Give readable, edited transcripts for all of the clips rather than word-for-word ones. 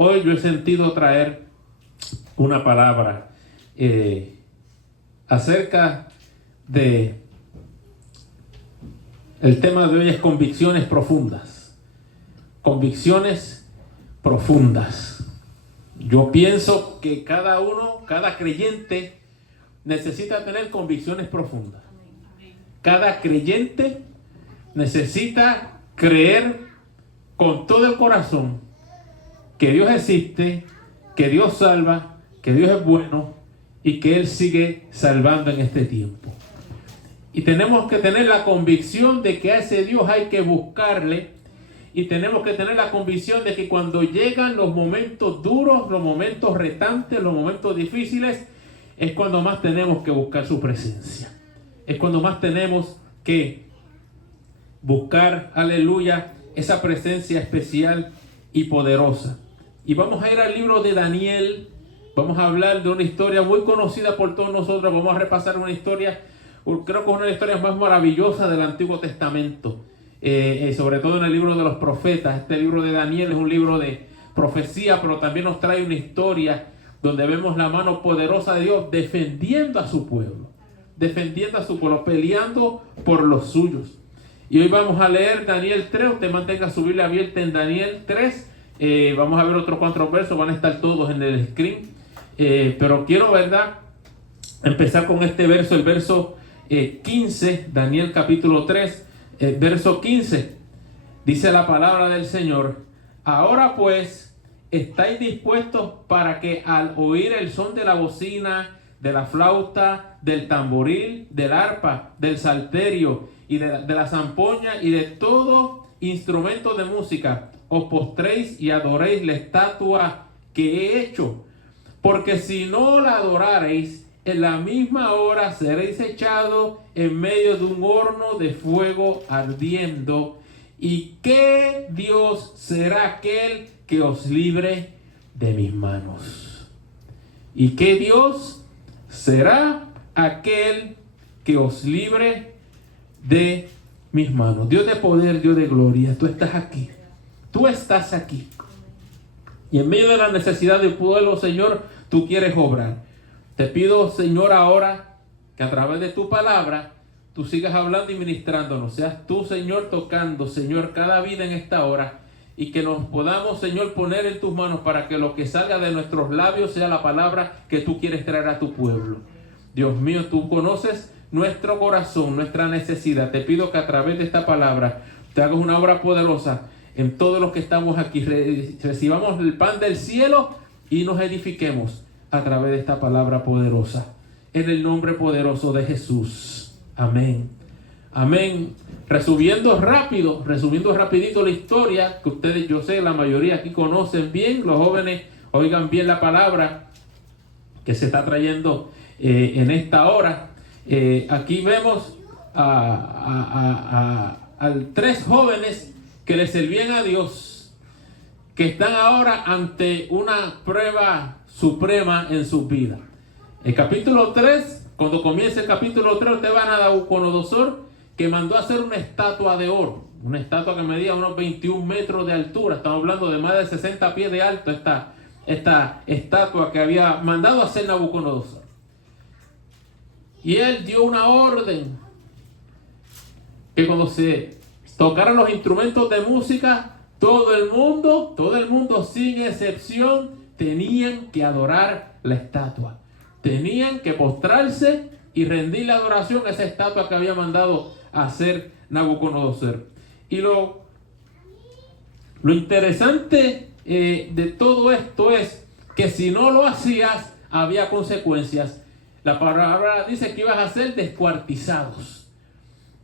Hoy yo he sentido traer una palabra acerca de... El tema de hoy es convicciones profundas. Convicciones profundas. Yo pienso que cada creyente necesita tener convicciones profundas. Cada creyente necesita creer con todo el corazón que Dios existe, que Dios salva, que Dios es bueno y que Él sigue salvando en este tiempo. Y tenemos que tener la convicción de que a ese Dios hay que buscarle, y tenemos que tener la convicción de que cuando llegan los momentos duros, los momentos retantes, los momentos difíciles, es cuando más tenemos que buscar su presencia. Es cuando más tenemos que buscar, aleluya, esa presencia especial y poderosa. Y vamos a ir al libro de Daniel. Vamos a hablar de una historia muy conocida por todos nosotros. Vamos a repasar una historia, creo que es una de las historias más maravillosas del Antiguo Testamento. Sobre todo en el libro de los profetas. Este libro de Daniel es un libro de profecía, pero también nos trae una historia donde vemos la mano poderosa de Dios defendiendo a su pueblo, peleando por los suyos. Y hoy vamos a leer Daniel 3. Usted mantenga su Biblia abierta en Daniel 3. Vamos a ver otros 4 versos, van a estar todos en el screen. Pero quiero, ¿verdad?, empezar con este verso, el verso 15, Daniel capítulo 3. Verso 15, dice la palabra del Señor: ahora pues, ¿estáis dispuestos para que al oír el son de la bocina, de la flauta, del tamboril, del arpa, del salterio y de la zampoña y de todo instrumento de música, os postréis y adoréis la estatua que he hecho? Porque si no la adorareis, en la misma hora seréis echados en medio de un horno de fuego ardiendo. ¿Y qué Dios será aquel que os libre de mis manos? ¿Y qué Dios será aquel que os libre de mis manos? Dios de poder, Dios de gloria, tú estás aquí. Tú estás aquí. Y en medio de la necesidad del pueblo, Señor, tú quieres obrar. Te pido, Señor, ahora que a través de tu palabra tú sigas hablando y ministrándonos. Seas tú, Señor, tocando, Señor, cada vida en esta hora, y que nos podamos, Señor, poner en tus manos para que lo que salga de nuestros labios sea la palabra que tú quieres traer a tu pueblo. Dios mío, tú conoces nuestro corazón, nuestra necesidad. Te pido que a través de esta palabra te hagas una obra poderosa en todos los que estamos aquí. Recibamos el pan del cielo y nos edifiquemos a través de esta palabra poderosa, en el nombre poderoso de Jesús. Amén. Amén. Resumiendo rapidito la historia, que ustedes, yo sé, la mayoría aquí conocen bien. Los jóvenes oigan bien la palabra que se está trayendo en esta hora. Aquí vemos a 3 jóvenes que le servían a Dios, que están ahora ante una prueba suprema en sus vidas. El capítulo 3, cuando comienza el capítulo 3, usted va a Nabucodonosor, que mandó a hacer una estatua de oro, una estatua que medía unos 21 metros de altura. Estamos hablando de más de 60 pies de alto, esta estatua que había mandado a hacer Nabucodonosor. Y él dio una orden que cuando se tocaran los instrumentos de música, todo el mundo sin excepción tenían que adorar la estatua. Tenían que postrarse y rendir la adoración a esa estatua que había mandado a hacer Nabucodonosor. Y lo interesante de todo esto es que si no lo hacías, había consecuencias. La palabra dice que ibas a ser descuartizados.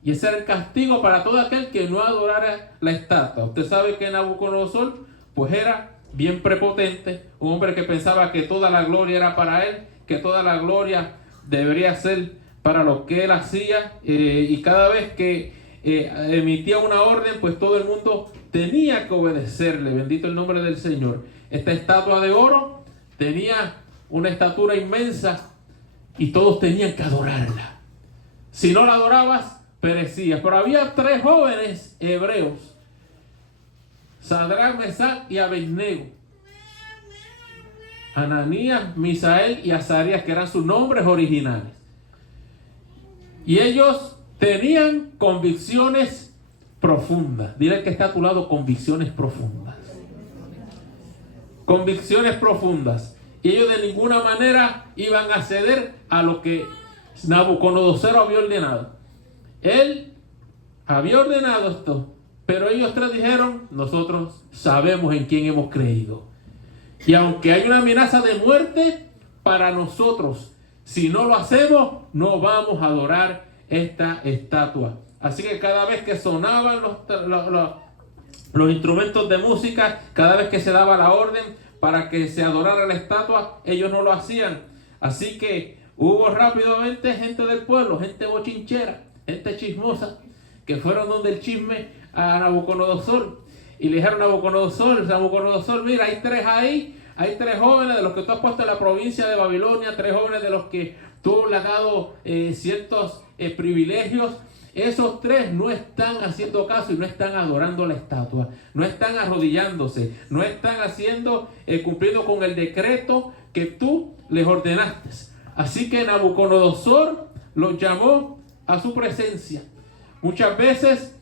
Y ese era el castigo para todo aquel que no adorara la estatua. Usted sabe que Nabucodonosor pues era bien prepotente, un hombre que pensaba que toda la gloria era para él, que toda la gloria debería ser para lo que él hacía, y cada vez que emitía una orden, pues todo el mundo tenía que obedecerle. Bendito el nombre del Señor. Esta estatua de oro tenía una estatura inmensa y todos tenían que adorarla. Si no la adorabas, perecías. Pero había 3 jóvenes hebreos, Sadrach, Mesach y Abednego, Ananías, Misael y Azarías, que eran sus nombres originales. Y ellos tenían convicciones profundas. Dile que está a tu lado, convicciones profundas. Convicciones profundas. Y ellos de ninguna manera iban a ceder a lo que Nabucodonosor había ordenado. Él había ordenado esto, pero ellos tres dijeron: nosotros sabemos en quién hemos creído. Y aunque hay una amenaza de muerte para nosotros, si no lo hacemos, no vamos a adorar esta estatua. Así que cada vez que sonaban los instrumentos de música, cada vez que se daba la orden para que se adorara la estatua, ellos no lo hacían. Así que hubo rápidamente gente del pueblo, gente bochinchera, gente chismosa, que fueron donde el chisme a Nabucodonosor. Y le dijeron a Nabucodonosor, mira, hay tres ahí, hay tres jóvenes de los que tú has puesto en la provincia de Babilonia, tres jóvenes de los que tú le has dado ciertos privilegios. Esos tres no están haciendo caso y no están adorando la estatua, no están arrodillándose, no están cumpliendo con el decreto que tú les ordenaste. Así que Nabucodonosor los llamó a su presencia. Muchas veces,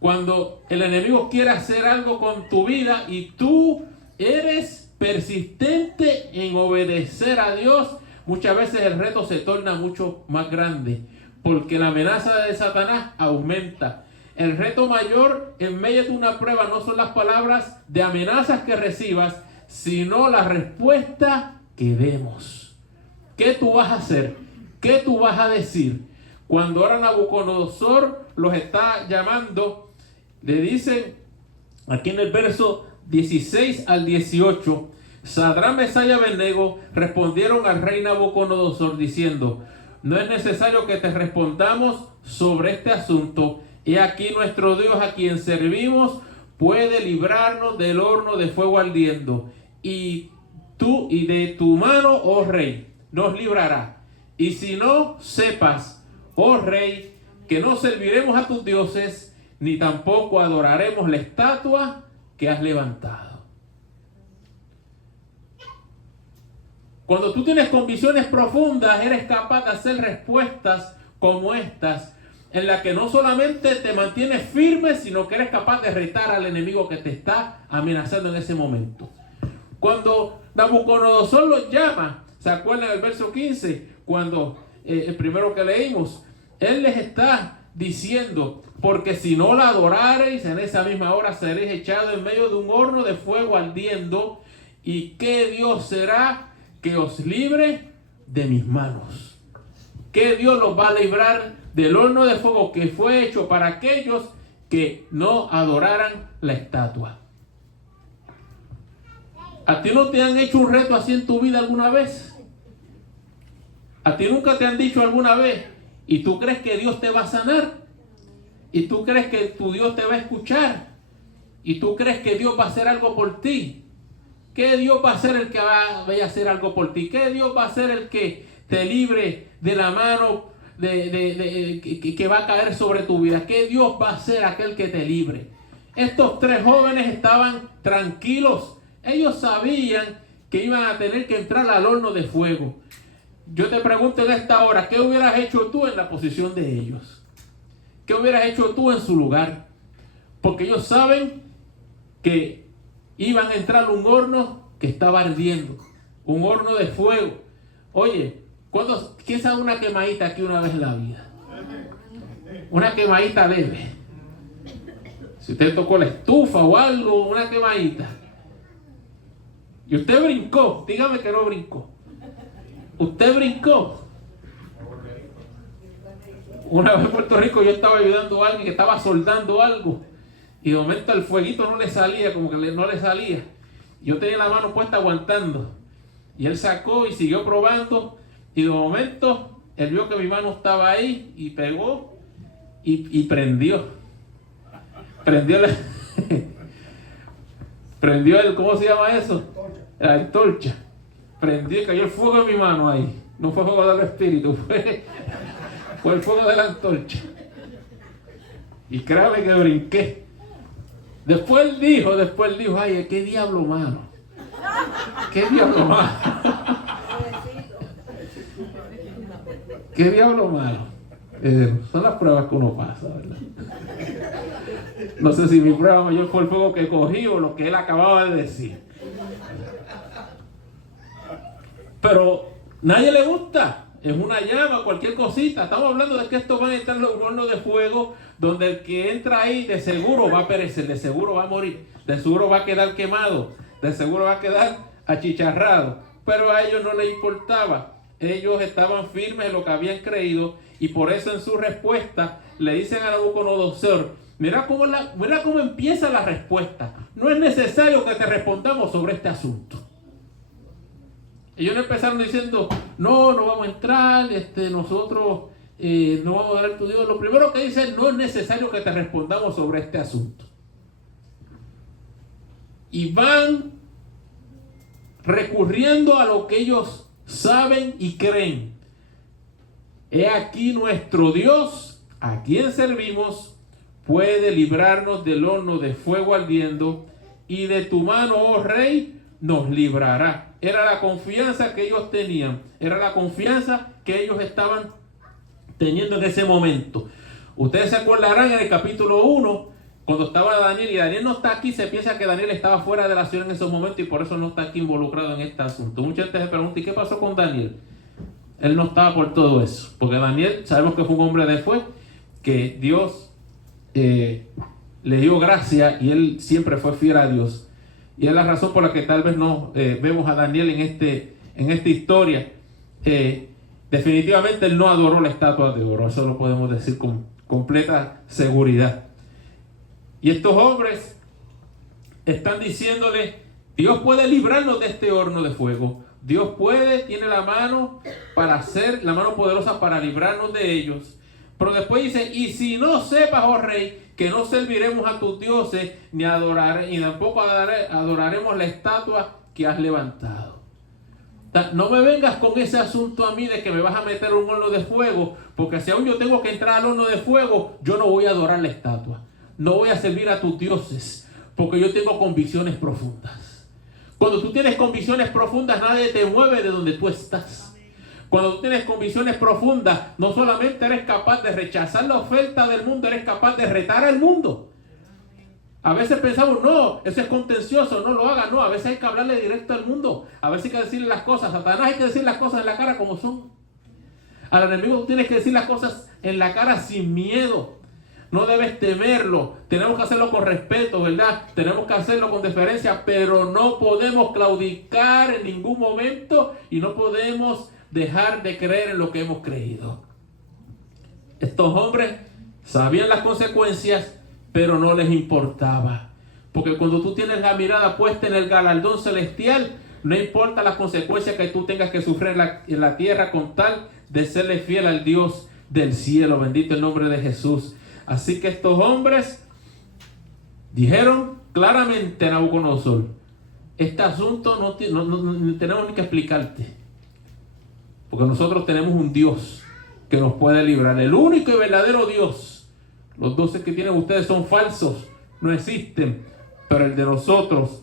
cuando el enemigo quiere hacer algo con tu vida y tú eres persistente en obedecer a Dios, muchas veces el reto se torna mucho más grande, porque la amenaza de Satanás aumenta. El reto mayor en medio de una prueba no son las palabras de amenazas que recibas, sino la respuesta que demos. ¿Qué tú vas a hacer? ¿Qué tú vas a decir? Cuando ahora Nabucodonosor los está llamando, le dicen aquí en el verso 16 al 18, Sadrach, Mesach y Abednego respondieron al rey Nabucodonosor diciendo: no es necesario que te respondamos sobre este asunto. He aquí nuestro Dios, a quien servimos, puede librarnos del horno de fuego ardiendo. Y tú y de tu mano, oh rey, nos librará. Y si no, sepas, oh rey, que no serviremos a tus dioses, ni tampoco adoraremos la estatua que has levantado. Cuando tú tienes convicciones profundas, eres capaz de hacer respuestas como estas, en las que no solamente te mantienes firme, sino que eres capaz de retar al enemigo que te está amenazando en ese momento. Cuando Nabucodonosor los llama, ¿se acuerdan del verso 15? Cuando el primero que leímos, él les está diciendo: porque si no la adorareis, en esa misma hora seréis echados en medio de un horno de fuego ardiendo. ¿Y qué Dios será que os libre de mis manos? ¿Qué Dios los va a librar del horno de fuego que fue hecho para aquellos que no adoraran la estatua? ¿A ti no te han hecho un reto así en tu vida alguna vez? ¿A ti nunca te han dicho alguna vez: y tú crees que Dios te va a sanar? ¿Y tú crees que tu Dios te va a escuchar? ¿Y tú crees que Dios va a hacer algo por ti? ¿Qué Dios va a ser el que vaya a hacer algo por ti? ¿Qué Dios va a ser el que te libre de la mano que va a caer sobre tu vida? ¿Qué Dios va a ser aquel que te libre? Estos tres jóvenes estaban tranquilos. Ellos sabían que iban a tener que entrar al horno de fuego. Yo te pregunto en esta hora, ¿qué hubieras hecho tú en la posición de ellos? ¿Qué hubieras hecho tú en su lugar? Porque ellos saben que iban a entrar a un horno que estaba ardiendo, un horno de fuego. Oye, ¿quién sabe una quemadita aquí una vez en la vida? Una quemadita leve. Si usted tocó la estufa o algo, una quemadita. Y usted brincó, dígame que no brincó. Usted brincó. Una vez en Puerto Rico yo estaba ayudando a alguien que estaba soldando algo. Y de momento el fueguito no le salía, como que no le salía. Yo tenía la mano puesta aguantando. Y él sacó y siguió probando. Y de momento él vio que mi mano estaba ahí y pegó y prendió. Prendió el, ¿cómo se llama eso? La antorcha. Prendió y cayó el fuego en mi mano ahí. No fue fuego del espíritu, fue el fuego de la antorcha. Y créame que brinqué. Después él dijo, ay, qué diablo malo. Qué diablo malo. ¿Qué diablo malo? Son las pruebas que uno pasa, ¿verdad? No sé si mi prueba mayor fue el fuego que cogí o lo que él acababa de decir. Pero nadie le gusta. Es una llama, cualquier cosita. Estamos hablando de que esto va a entrar en un horno de fuego donde el que entra ahí de seguro va a perecer, de seguro va a morir, de seguro va a quedar quemado, de seguro va a quedar achicharrado. Pero a ellos no les importaba. Ellos estaban firmes en lo que habían creído y por eso en su respuesta le dicen a Nabucodonosor, mira cómo empieza la respuesta. No es necesario que te respondamos sobre este asunto. Ellos no empezaron diciendo, no vamos a entrar, nosotros no vamos a dar tu Dios. Lo primero que dicen, no es necesario que te respondamos sobre este asunto. Y van recurriendo a lo que ellos saben y creen. He aquí nuestro Dios, a quien servimos, puede librarnos del horno de fuego ardiendo, y de tu mano, oh rey, nos librará. Era la confianza que ellos tenían, era la confianza que ellos estaban teniendo en ese momento. Ustedes se acordarán en el capítulo 1, cuando estaba Daniel, y Daniel no está aquí, se piensa que Daniel estaba fuera de la ciudad en esos momentos y por eso no está aquí involucrado en este asunto. Mucha gente se pregunta, ¿y qué pasó con Daniel? Él no estaba por todo eso, porque Daniel, sabemos que fue un hombre de fe, que Dios le dio gracia y él siempre fue fiel a Dios. Y es la razón por la que tal vez no vemos a Daniel en esta historia. Definitivamente él no adoró la estatua de oro, eso lo podemos decir con completa seguridad. Y estos hombres están diciéndole, Dios puede librarnos de este horno de fuego. Dios tiene la mano para hacer, la mano poderosa para librarnos de ellos. Pero después dice, y si no sepas, oh rey, que no serviremos a tus dioses, ni tampoco adoraremos la estatua que has levantado. No me vengas con ese asunto a mí de que me vas a meter un horno de fuego, porque si aún yo tengo que entrar al horno de fuego, yo no voy a adorar la estatua. No voy a servir a tus dioses, porque yo tengo convicciones profundas. Cuando tú tienes convicciones profundas, nadie te mueve de donde tú estás. Cuando tú tienes convicciones profundas, no solamente eres capaz de rechazar la oferta del mundo, eres capaz de retar al mundo. A veces pensamos, no, eso es contencioso, no lo hagas. No, a veces hay que hablarle directo al mundo. A veces hay que decirle las cosas. A Satanás hay que decir las cosas en la cara como son. Al enemigo tú tienes que decir las cosas en la cara sin miedo. No debes temerlo. Tenemos que hacerlo con respeto, ¿verdad? Tenemos que hacerlo con deferencia, pero no podemos claudicar en ningún momento y no podemos dejar de creer en lo que hemos creído. Estos hombres sabían las consecuencias, pero no les importaba. Porque cuando tú tienes la mirada puesta en el galardón celestial, no importa las consecuencias que tú tengas que sufrir en la tierra con tal de serle fiel al Dios del cielo. Bendito el nombre de Jesús. Así que estos hombres dijeron claramente a Nabucodonosor, este asunto no tenemos ni que explicarte. Porque nosotros tenemos un Dios que nos puede librar. El único y verdadero Dios. Los dioses que tienen ustedes son falsos, no existen. Pero el de nosotros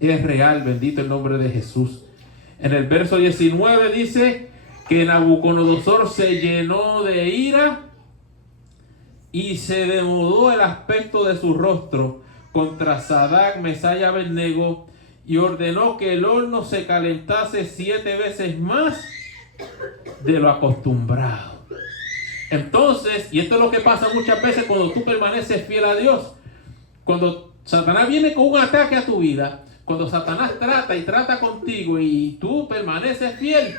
es real. Bendito el nombre de Jesús. En el verso 19 dice que Nabucodonosor se llenó de ira y se demudó el aspecto de su rostro contra Sadrach, Mesach y Abednego y ordenó que el horno se calentase 7 veces más de lo acostumbrado. Entonces, y esto es lo que pasa muchas veces cuando tú permaneces fiel a Dios, cuando Satanás viene con un ataque a tu vida, cuando Satanás trata contigo y tú permaneces fiel,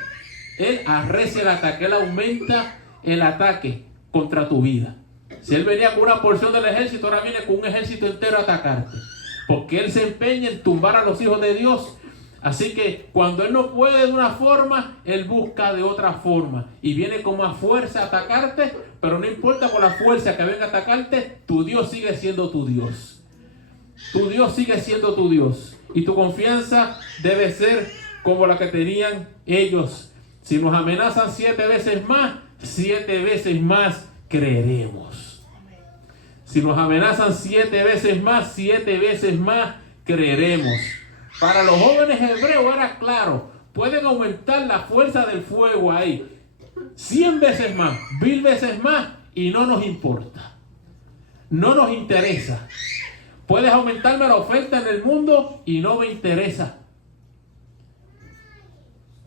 él arrecia el ataque, él aumenta el ataque contra tu vida. Si él venía con una porción del ejército, ahora viene con un ejército entero a atacarte, porque él se empeña en tumbar a los hijos de Dios. Así que cuando él no puede de una forma, él busca de otra forma y viene como a fuerza a atacarte, pero no importa con la fuerza que venga a atacarte, tu Dios sigue siendo tu Dios. Tu Dios sigue siendo tu Dios y tu confianza debe ser como la que tenían ellos. Si nos amenazan 7 veces más creeremos. Si nos amenazan 7 veces más creeremos. Para los jóvenes hebreos era claro, pueden aumentar la fuerza del fuego ahí, 100 veces más, 1000 veces más, y no nos importa. No nos interesa. Puedes aumentarme la oferta en el mundo y no me interesa.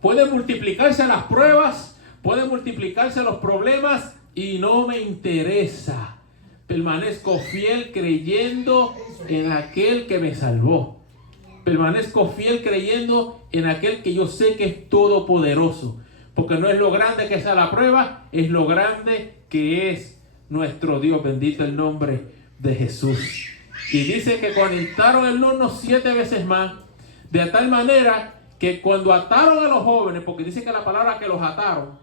Pueden multiplicarse las pruebas, pueden multiplicarse los problemas y no me interesa. Permanezco fiel creyendo en aquel que me salvó. Permanezco fiel creyendo en aquel que yo sé que es todopoderoso. Porque no es lo grande que sea la prueba, es lo grande que es nuestro Dios. Bendito el nombre de Jesús. Y dice que conectaron el horno 7 veces más, de tal manera que cuando ataron a los jóvenes, porque dice que la palabra que los ataron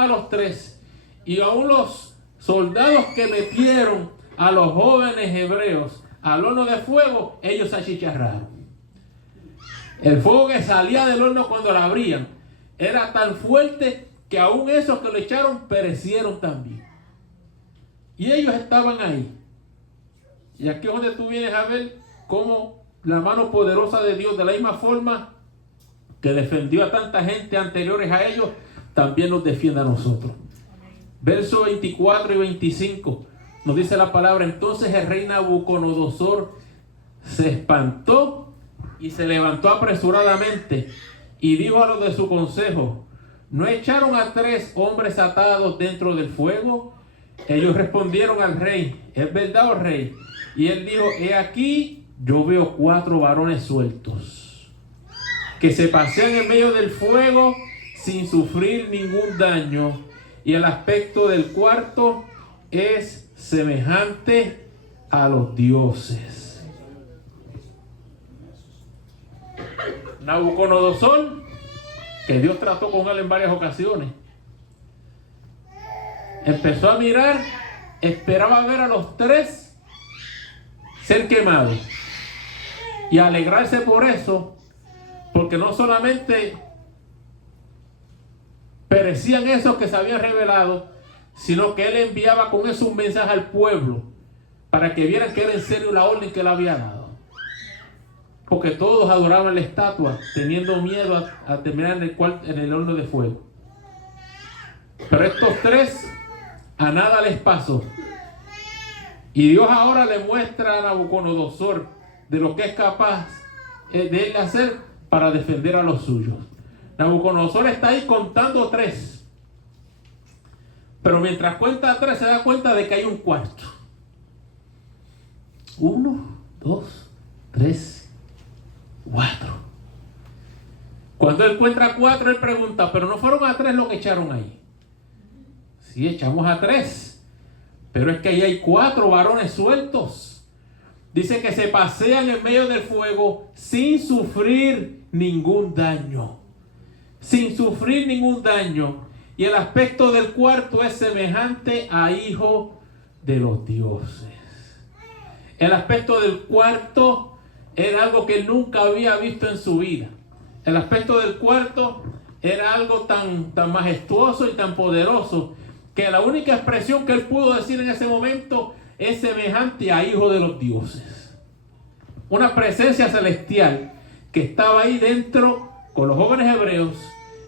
a los 3, y aún los soldados que metieron a los jóvenes hebreos al horno de fuego, ellos se achicharraron. El fuego que salía del horno cuando lo abrían era tan fuerte que aún esos que lo echaron perecieron también. Y ellos estaban ahí. Y aquí es donde tú vienes a ver cómo la mano poderosa de Dios, de la misma forma que defendió a tanta gente anteriores a ellos, también nos defiende a nosotros. Versos 24 y 25 nos dice la palabra: entonces el rey Nabucodonosor se espantó y se levantó apresuradamente y dijo a los de su consejo: ¿no echaron a 3 hombres atados dentro del fuego? Ellos respondieron al rey: ¿es verdad, oh rey? Y él dijo: he aquí, yo veo 4 varones sueltos, que se pasean en medio del fuego sin sufrir ningún daño, y el aspecto del cuarto es semejante a los dioses. Nabucodonosor, que Dios trató con él en varias ocasiones, empezó a mirar, esperaba ver a los 3 ser quemados y alegrarse por eso, porque no solamente perecían esos que se habían revelado, sino que él enviaba con eso un mensaje al pueblo para que vieran que era en serio la orden que él había dado, porque todos adoraban la estatua teniendo miedo a terminar en el horno de fuego. Pero estos 3 a nada les pasó. Y Dios ahora le muestra a Nabucodonosor de lo que es capaz de él hacer para defender a los suyos. Nabucodonosor está ahí contando 3. Pero mientras cuenta 3 se da cuenta de que hay un cuarto. 1, 2, 3, 4. Cuando él encuentra 4, él pregunta: ¿pero no fueron a 3 los que echaron ahí? Sí, echamos a 3. Pero es que ahí hay 4 varones sueltos. Dice que se pasean en medio del fuego sin sufrir ningún daño. Sin sufrir ningún daño. Y el aspecto del cuarto es semejante a hijo de los dioses. El aspecto del cuarto era algo que nunca había visto en su vida. El aspecto del cuarto era algo tan majestuoso y tan poderoso que la única expresión que él pudo decir en ese momento es semejante a hijo de los dioses. Una presencia celestial que estaba ahí dentro con los jóvenes hebreos,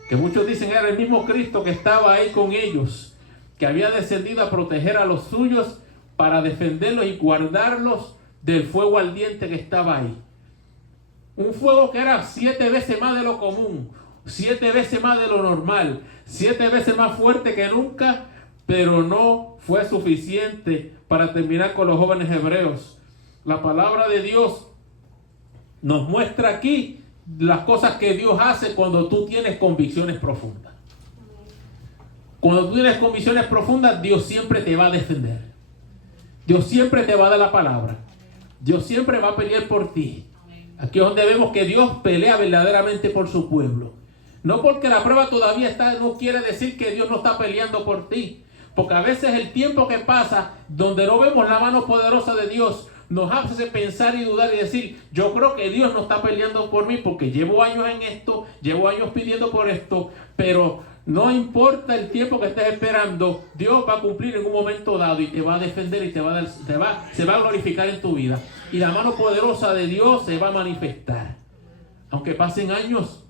que muchos dicen era el mismo Cristo que estaba ahí con ellos, que había descendido a proteger a los suyos para defenderlos y guardarlos del fuego ardiente que estaba ahí. Un fuego que era 7 veces más de lo común, 7 veces más de lo normal, 7 veces más fuerte que nunca, pero no fue suficiente para terminar con los jóvenes hebreos. La palabra de Dios nos muestra aquí las cosas que Dios hace cuando tú tienes convicciones profundas. Cuando tú tienes convicciones profundas, Dios siempre te va a defender. Dios siempre te va a dar la palabra. Dios siempre va a pelear por ti. Aquí es donde vemos que Dios pelea verdaderamente por su pueblo. No porque la prueba todavía está, no quiere decir que Dios no está peleando por ti. Porque a veces el tiempo que pasa, donde no vemos la mano poderosa de Dios, nos hace pensar y dudar y decir: yo creo que Dios no está peleando por mí porque llevo años en esto, llevo años pidiendo por esto, pero no importa el tiempo que estés esperando, Dios va a cumplir en un momento dado y te va a defender y se va a glorificar en tu vida. Y la mano poderosa de Dios se va a manifestar. Aunque pasen años,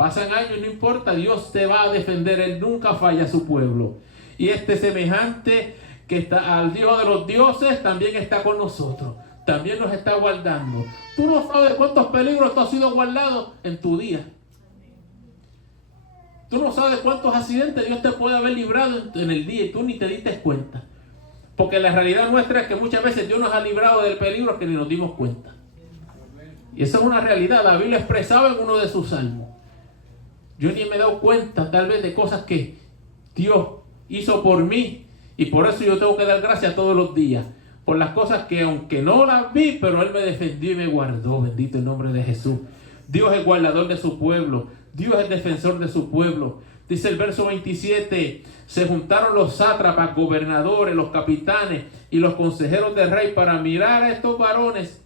Pasan años, no importa, Dios te va a defender. Él nunca falla a su pueblo. Y este semejante que está al Dios de los dioses también está con nosotros. También nos está guardando. Tú no sabes cuántos peligros tú has sido guardado en tu día. Tú no sabes cuántos accidentes Dios te puede haber librado en el día y tú ni te diste cuenta. Porque la realidad nuestra es que muchas veces Dios nos ha librado del peligro que ni nos dimos cuenta. Y esa es una realidad. David lo expresaba en uno de sus salmos. Yo ni me he dado cuenta tal vez de cosas que Dios hizo por mí. Y por eso yo tengo que dar gracias todos los días. Por las cosas que aunque no las vi, pero Él me defendió y me guardó. Bendito el nombre de Jesús. Dios es guardador de su pueblo. Dios es defensor de su pueblo. Dice el verso 27. Se juntaron los sátrapas, gobernadores, los capitanes y los consejeros del rey para mirar a estos varones.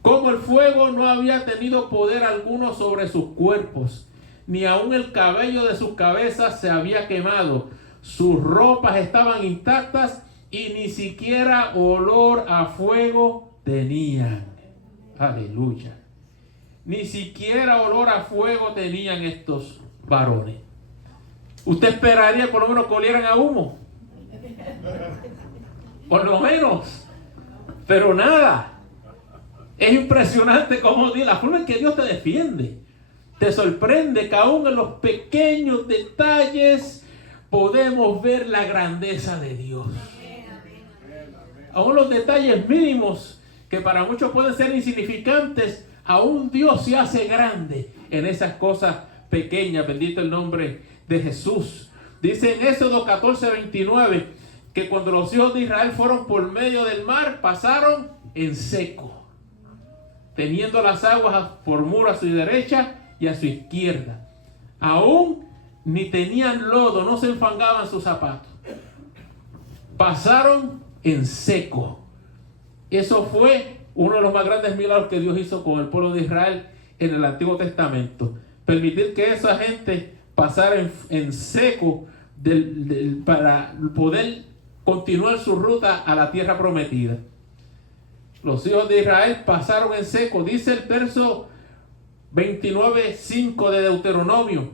Como el fuego no había tenido poder alguno sobre sus cuerpos, ni aun el cabello de sus cabezas se había quemado. Sus ropas estaban intactas y ni siquiera olor a fuego tenían. Aleluya. Ni siquiera olor a fuego tenían estos varones. ¿Usted esperaría por lo menos que olieran a humo? Por lo menos. Pero nada. Es impresionante cómo la forma en que Dios te defiende. Te sorprende que aún en los pequeños detalles podemos ver la grandeza de Dios. Aún los detalles mínimos que para muchos pueden ser insignificantes, aún Dios se hace grande en esas cosas pequeñas. Bendito el nombre de Jesús. Dice en Éxodo 14:29 que cuando los hijos de Israel fueron por medio del mar, pasaron en seco, teniendo las aguas por muro a su derecha y a su izquierda. Aún ni tenían lodo, no se enfangaban sus zapatos. Pasaron en seco. Eso fue uno de los más grandes milagros que Dios hizo con el pueblo de Israel en el Antiguo Testamento. Permitir que esa gente pasara en seco para poder continuar su ruta a la tierra prometida. Los hijos de Israel pasaron en seco. Dice el verso 29:5 de Deuteronomio: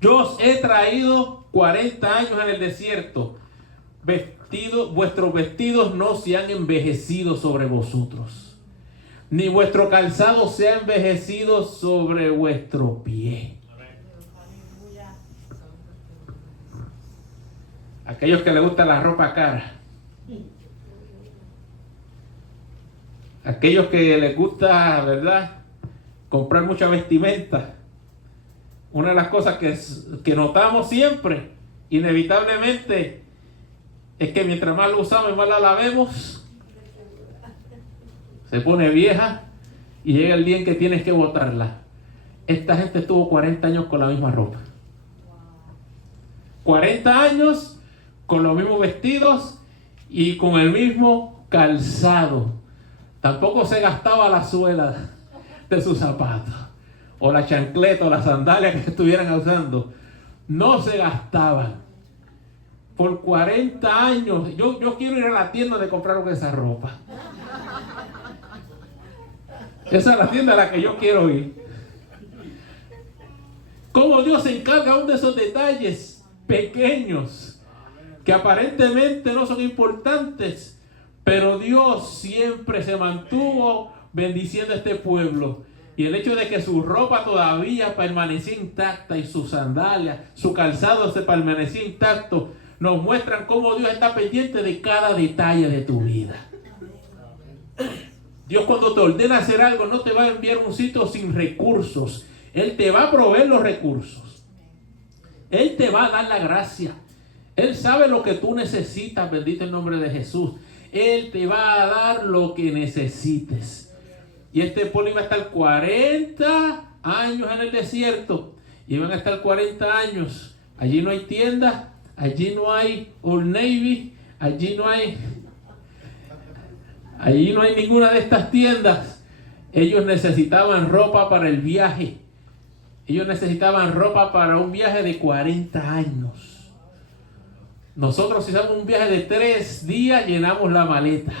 yo os he traído 40 años en el desierto. Vuestros vestidos no se han envejecido sobre vosotros, ni vuestro calzado se ha envejecido sobre vuestro pie. Aquellos que les gusta la ropa cara, aquellos que les gusta, ¿verdad?, comprar mucha vestimenta. Una de las cosas que notamos siempre, inevitablemente, es que mientras más lo usamos y más la lavemos, se pone vieja y llega el día en que tienes que botarla. Esta gente estuvo 40 años con la misma ropa. 40 años con los mismos vestidos y con el mismo calzado. Tampoco se gastaba la suela de sus zapatos, o la chancleta, o las sandalias que estuvieran usando. No se gastaban. Por 40 años, yo quiero ir a la tienda de comprar esa ropa. Esa es la tienda a la que yo quiero ir. Cómo Dios se encarga aún de esos detalles pequeños que aparentemente no son importantes, pero Dios siempre se mantuvo bendiciendo a este pueblo. Y el hecho de que su ropa todavía permanecía intacta y sus sandalias, su calzado se permanecía intacto, nos muestran cómo Dios está pendiente de cada detalle de tu vida. Dios, cuando te ordena hacer algo, no te va a enviar un sitio sin recursos. Él te va a proveer los recursos. Él te va a dar la gracia. Él sabe lo que tú necesitas, bendito el nombre de Jesús. Él te va a dar lo que necesites. Y este pueblo iba a estar 40 años en el desierto. Y iban a estar 40 años. Allí no hay tiendas. Allí no hay Old Navy, allí no hay ninguna de estas tiendas. Ellos necesitaban ropa para el viaje. Ellos necesitaban ropa para un viaje de 40 años. Nosotros, si hacemos un viaje de 3 días, llenamos la maleta.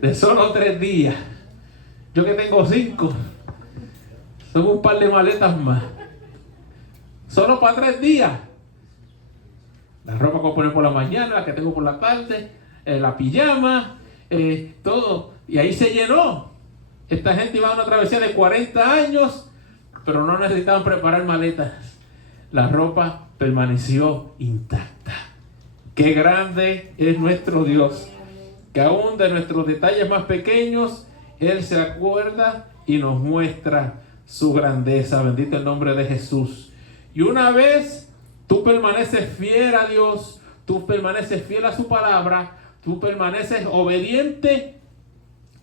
De solo 3 días. Yo que tengo 5, Son un par de maletas más. Solo para 3 días. La ropa que voy a poner por la mañana, la que tengo por la tarde, la pijama, todo. Y ahí se llenó. Esta gente iba a una travesía de 40 años, pero no necesitaban preparar maletas. La ropa permaneció intacta. Qué grande es nuestro Dios, que aún de nuestros detalles más pequeños, Él se acuerda y nos muestra su grandeza. Bendito el nombre de Jesús. Y una vez tú permaneces fiel a Dios, tú permaneces fiel a su palabra, tú permaneces obediente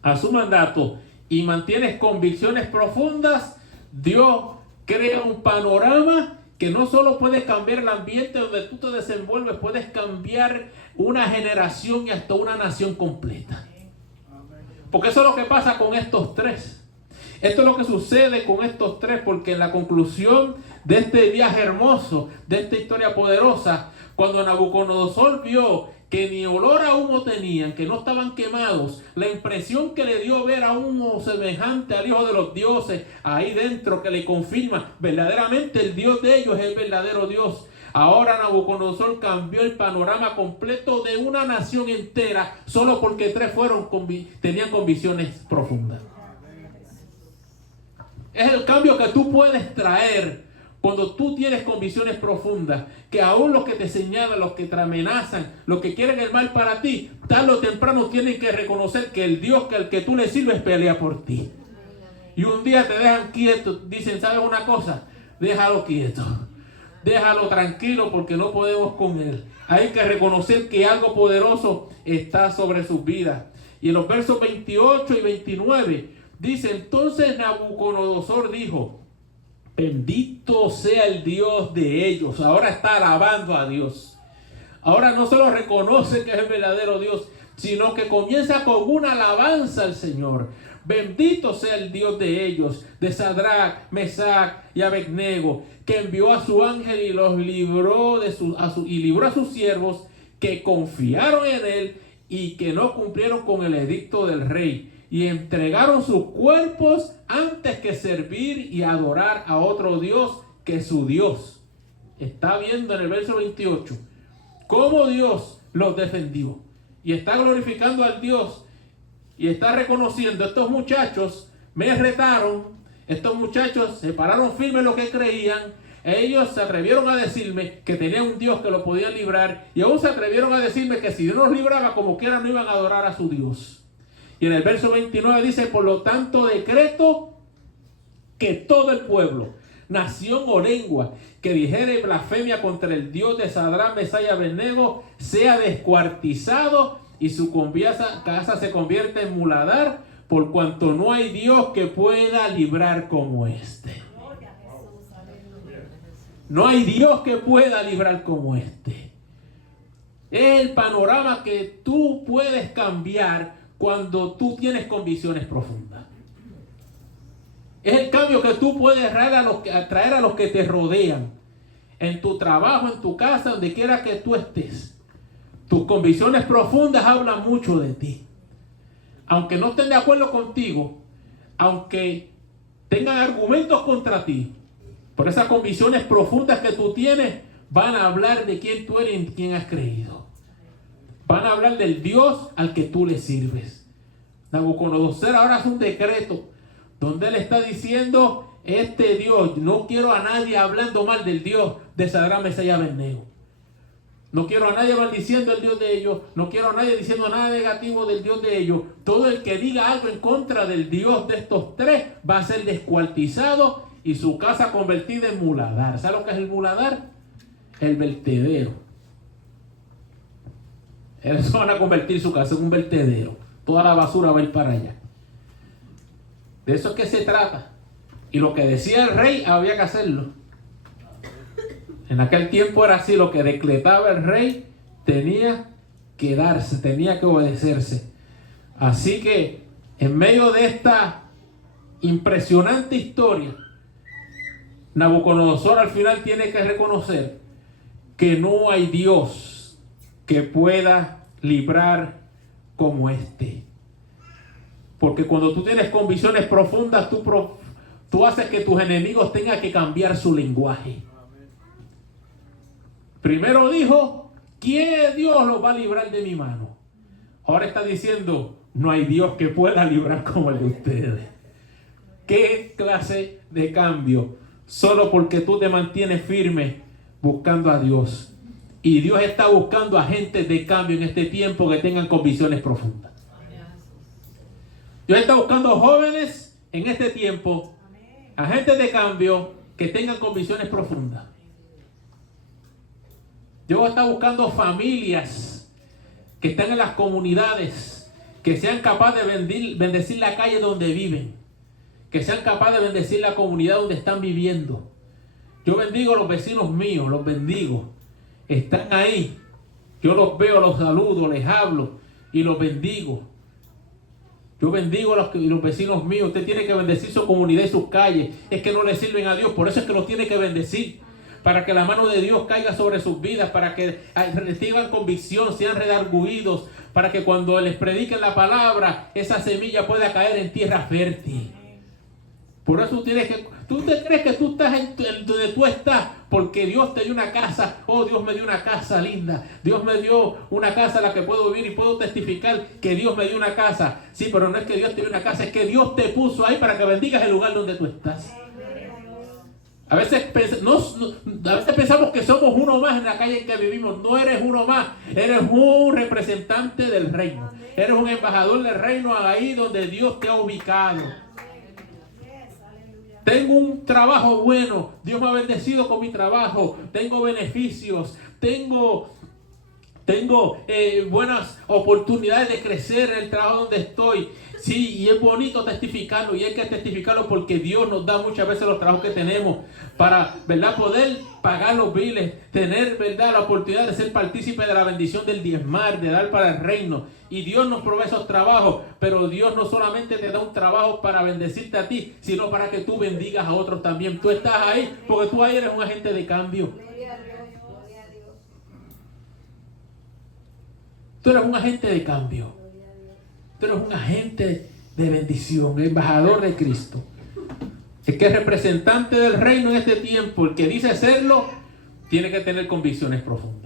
a su mandato y mantienes convicciones profundas, Dios crea un panorama que no solo puede cambiar el ambiente donde tú te desenvuelves, puedes cambiar una generación y hasta una nación completa. Porque eso es lo que pasa con estos 3. Esto es lo que sucede con estos 3, porque en la conclusión de este viaje hermoso, de esta historia poderosa, cuando Nabucodonosor vio que ni olor a humo tenían, que no estaban quemados, la impresión que le dio ver a uno semejante al Hijo de los dioses ahí dentro, que le confirma verdaderamente el Dios de ellos es el verdadero Dios. Ahora Nabucodonosor cambió el panorama completo de una nación entera solo porque 3 tenían convicciones profundas. Es el cambio que tú puedes traer cuando tú tienes convicciones profundas, que aún los que te señalan, los que te amenazan, los que quieren el mal para ti, tarde o temprano tienen que reconocer que el Dios al que tú le sirves pelea por ti. Y un día te dejan quieto, dicen, ¿sabes una cosa? Déjalo quieto, déjalo tranquilo porque no podemos con él. Hay que reconocer que algo poderoso está sobre sus vidas. Y en los versos 28 y 29 dice, entonces Nabucodonosor dijo, bendito sea el Dios de ellos. Ahora está alabando a Dios. Ahora no solo reconoce que es el verdadero Dios, sino que comienza con una alabanza al Señor. Bendito sea el Dios de ellos, de Sadrach, Mesach y Abednego, que envió a su ángel y los libró libró a sus siervos que confiaron en él y que no cumplieron con el edicto del rey. Y entregaron sus cuerpos antes que servir y adorar a otro Dios que su Dios. Está viendo en el verso 28 cómo Dios los defendió. Y está glorificando al Dios. Y está reconociendo, estos muchachos me retaron. Estos muchachos se pararon firmes en lo que creían. Ellos se atrevieron a decirme que tenía un Dios que lo podía librar. Y aún se atrevieron a decirme que si Dios los libraba, como quiera no iban a adorar a su Dios. Y en el verso 29 dice, por lo tanto decreto que todo el pueblo, nación o lengua, que dijere blasfemia contra el Dios de Sadrach, Mesach y Abednego, sea descuartizado y su casa se convierte en muladar, por cuanto no hay Dios que pueda librar como este. No hay Dios que pueda librar como este. Es el panorama que tú puedes cambiar cuando tú tienes convicciones profundas. Es el cambio que tú puedes traer a los que te rodean. En tu trabajo, en tu casa, donde quiera que tú estés. Tus convicciones profundas hablan mucho de ti. Aunque no estén de acuerdo contigo, aunque tengan argumentos contra ti, por esas convicciones profundas que tú tienes, van a hablar de quién tú eres y en quién has creído. Van a hablar del Dios al que tú le sirves. Nabucodonosor ahora hace un decreto donde él está diciendo, este Dios, no quiero a nadie hablando mal del Dios de Sadrach, Mesach y Abednego. No quiero a nadie maldiciendo el Dios de ellos. No quiero a nadie diciendo nada negativo del Dios de ellos. Todo el que diga algo en contra del Dios de estos 3 va a ser descuartizado y su casa convertida en muladar. ¿Sabes lo que es el muladar? El vertedero. Ellos van a convertir su casa en un vertedero. Toda la basura va a ir para allá. De eso es que se trata. Y lo que decía el rey había que hacerlo. En aquel tiempo era así. Lo que decretaba el rey tenía que darse, tenía que obedecerse. Así que en medio de esta impresionante historia, Nabucodonosor al final tiene que reconocer que no hay Dios que pueda librar como este. Porque cuando tú tienes convicciones profundas, tú haces que tus enemigos tengan que cambiar su lenguaje. Primero dijo, ¿qué Dios los va a librar de mi mano? Ahora está diciendo, no hay Dios que pueda librar como el de ustedes. ¿Qué clase de cambio? Solo porque tú te mantienes firme buscando a Dios. Y Dios está buscando agentes de cambio en este tiempo que tengan convicciones profundas. Dios está buscando jóvenes en este tiempo, agentes de cambio que tengan convicciones profundas. Dios está buscando familias que están en las comunidades, que sean capaces de bendecir la calle donde viven, que sean capaces de bendecir la comunidad donde están viviendo. Yo bendigo a los vecinos míos, los bendigo. Están ahí. Yo los veo, los saludo, les hablo y los bendigo. Yo bendigo a los vecinos míos. Usted tiene que bendecir su comunidad y sus calles. Es que no le sirven a Dios, por eso es que los tiene que bendecir. Para que la mano de Dios caiga sobre sus vidas, para que reciban convicción, sean redarguidos, para que cuando les prediquen la palabra, esa semilla pueda caer en tierra fértil. Por eso tú te crees que tú estás donde tú estás, porque Dios te dio una casa. Oh, Dios me dio una casa linda. Dios me dio una casa en la que puedo vivir y puedo testificar que Dios me dio una casa. Sí, pero no es que Dios te dio una casa, es que Dios te puso ahí para que bendigas el lugar donde tú estás. A veces pensamos que somos uno más en la calle en que vivimos. No eres uno más, eres un representante del reino. Eres un embajador del reino ahí donde Dios te ha ubicado. Tengo un trabajo bueno, Dios me ha bendecido con mi trabajo, tengo beneficios, tengo buenas oportunidades de crecer en el trabajo donde estoy. Sí, y es bonito testificarlo, y hay que testificarlo porque Dios nos da muchas veces los trabajos que tenemos para, ¿verdad?, poder pagar los biles, tener, ¿verdad?, la oportunidad de ser partícipe de la bendición del diezmar, de dar para el reino. Y Dios nos provee esos trabajos, pero Dios no solamente te da un trabajo para bendecirte a ti, sino para que tú bendigas a otros también. Tú estás ahí porque tú ahí eres un agente de cambio. Tú eres un agente de cambio. Tú eres un agente de bendición, embajador de Cristo. El que es representante del reino en este tiempo, el que dice serlo, tiene que tener convicciones profundas.